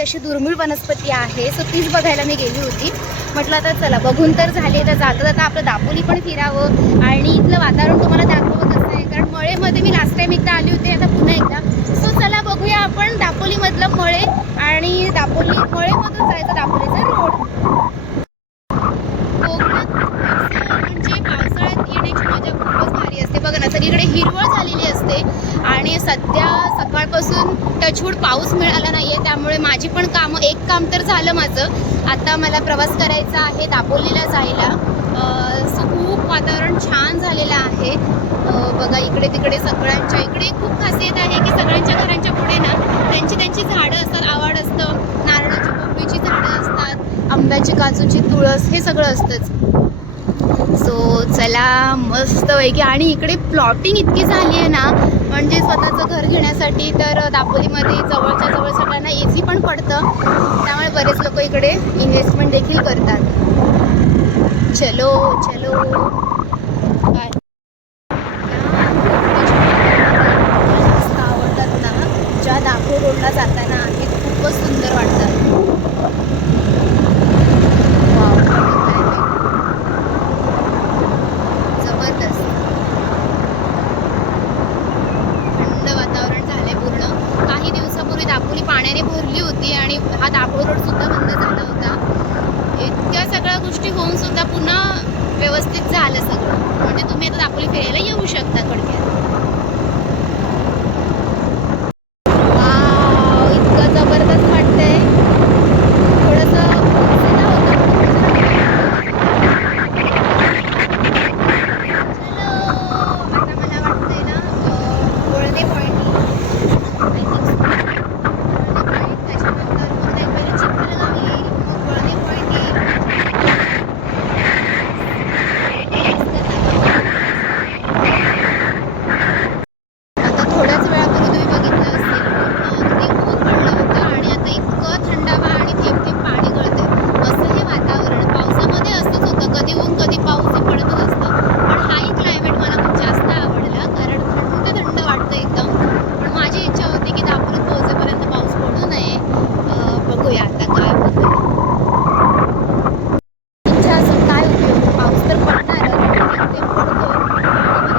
दापोलीमध्ये अशी दुर्मिळ वनस्पती आहे, सो तीच बघायला मी गेली होती. म्हटलं आता चला बघून तर झाले, तर जाता जाता आपलं दापोली पण फिरावं आणि इथलं वातावरण तुम्हाला दाखवावं कसं आहे. कारण मळेमध्ये मी लास्ट टाइम एकदा आली होते, आता पुन्हा एकदा. सो चला बघूया आपण दापोलीमधलं मळे आणि दापोली मळेमधून जायचं दापोलीचा रोड. कोकणात म्हणजे पावसाळ्यात येण्याची मजा खूपच भारी असते. बघा ना, सगळीकडे हिरवळ झालेली असते आणि सध्या सकाळपासून टचवूड पाऊस मिळाला नाही आहे, त्यामुळे माझी पण एक काम तर झालं माझं. आता मला प्रवास करायचा आहे दापोलीला जायला. खूप वातावरण छान झालेलं आहे. बघा इकडे तिकडे सगळ्यांच्या इकडे खूप खासियत आहे की सगळ्यांच्या घरांच्या पुढे ना त्यांची झाडं असतात, आवड असतं, नारळाची पोफळीची झाडं असतात, आंब्याची, काजूची, तुळस हे सगळं असतंच. सो चला मस्त पैकी. आणि इकडे प्लॉटिंग इतकी झाली आहे ना, म्हणजे स्वतःचं घर घेण्यासाठी तर दापोलीमध्ये जवळच्या जवळ सगळ्यांना इझी पण पडतं, त्यामुळे बरेच लोक इकडे इन्व्हेस्टमेंट देखील करतात. चलो चलो काय आवडतात ना, ज्या दापोली रोडला जाताना हे खूपच सुंदर वाटतात. जबरदस्त थंड वातावरण झालंय पूर्ण. काही दिवसापूर्वी दापोली पाण्याने भरली होती आणि हा दापोली रोड सुद्धा बंद झाला होता. इतक्या सगळ्या गोष्टी होऊन सुद्धा पुन्हा व्यवस्थित झालं सगळं. म्हणजे तुम्ही आता दापोली फिरायला येऊ शकता थोडक्यात. इतकं जबरदस्त वाटतंय. थोडंसं आता मला वाटतंय ना गोल्डे पॉईंट त्याच्यानंतर पुन्हा एक पहिले चिखलगाव येईल, मग गोल्डे पॉईंट येईल. आता थोड्याच वेळापूर्वी तुम्ही बघितलं असेल अगदी ऊन पडलं होतं आणि आता इतकं थंडावा आणि थेंब थेंब पाणी गळतंय. असं हे वातावरण पावसामध्ये असंच होतं, कधी ऊन कधी पाऊस हे पडतच असतं. पण हाही क्लायमेट मला खूप जास्त आवडला, कारण थंड थंड वाटतं एकदम. पण माझी इच्छा होती की दापोलीत पोहोचेपर्यंत पाऊस पडू नये. बघूया आता काय होतं. इच्छा असून काय उपयोग, पाऊस तर पडणारच. थेंब थेंब पडतो आणि मला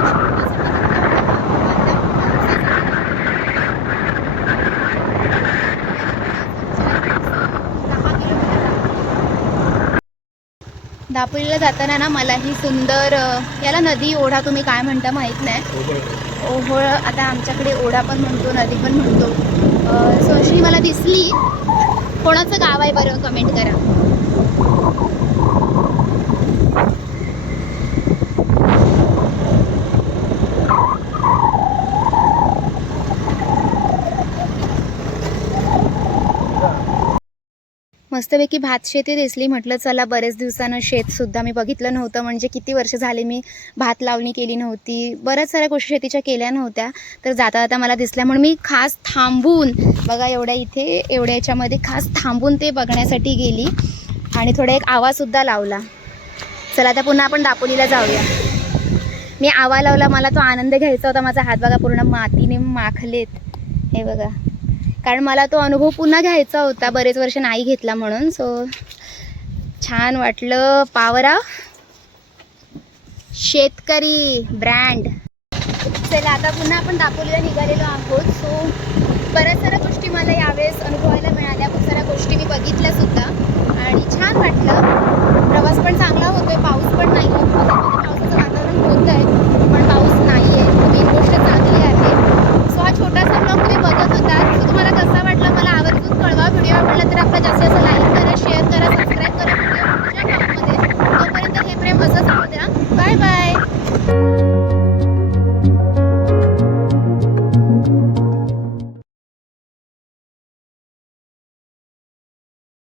दापोलीला जाताना ना मला ही सुंदर याला नदी ओढा तुम्ही काय म्हणता माहीत नाही, ओहोळ. आता आमच्याकडे ओढा पण म्हणतो, नदी पण म्हणतो. सो अशी मला दिसली. कोणाचं गाव आहे बरं, कमेंट करा. मस्तपैकी भात शेती दिसली. म्हटलं चला बरेच दिवसानं शेतसुद्धा मी बघितलं नव्हतं, म्हणजे किती वर्ष झाले मी भात लावणी केली नव्हती, बऱ्याच साऱ्या गोष्टी शेतीच्या केल्या नव्हत्या. तर जाता जाता मला दिसल्या म्हणून मी खास थांबून, बघा एवढ्या इथे एवढ्या याच्यामध्ये खास थांबून ते बघण्यासाठी गेली आणि थोडा एक आवासुद्धा लावला. चला आता पुन्हा आपण दापोलीला जाऊया. मी आवा लावला, मला तो आनंद घ्यायचा होता. माझा हात बघा पूर्ण मातीने माखलेत, हे बघा. कारण मला तो अनुभव पुन्हा घ्यायचा होता, बरेच वर्ष नाही घेतला म्हणून. सो छान वाटलं. पावरा शेतकरी ब्रँड. चला आता पुन्हा आपण दापोलीला निघालेलो आहोत. सो बऱ्याच साऱ्या गोष्टी मला यावेळेस अनुभवायला मिळाल्या, खूप साऱ्या गोष्टी मी बघितल्या सुद्धा आणि छान वाटलं. प्रवास पण चांगला होतोय, पाऊस पण नाही, पावसाचं वातावरण होतं